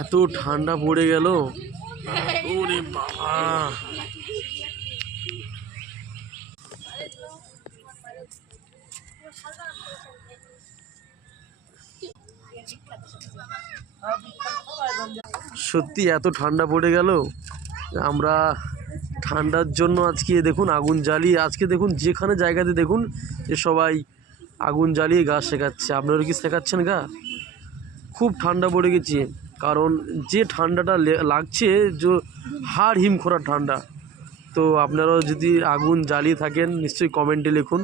এত ঠান্ডা পড়ে গেল, ওরে বাবা। সত্যি এত ঠান্ডা পড়ে গেল, আমরা ঠান্ডার জন্য আজকে দেখুন আগুন জ্বালিয়ে, আজকে দেখুন যেখানে জায়গাতে দেখুন যে সবাই আগুন জ্বালিয়ে গা শেখাচ্ছে। আপনারা কি শেখাচ্ছেন গা? খুব ঠান্ডা পড়ে গেছে, কারণ যে ঠান্ডাটা লাগছে যে হাড় হিম করা ঠান্ডা। তো আপনারাও যদি আগুন জ্বালিয়ে থাকেন নিশ্চয়ই কমেন্টে লিখুন।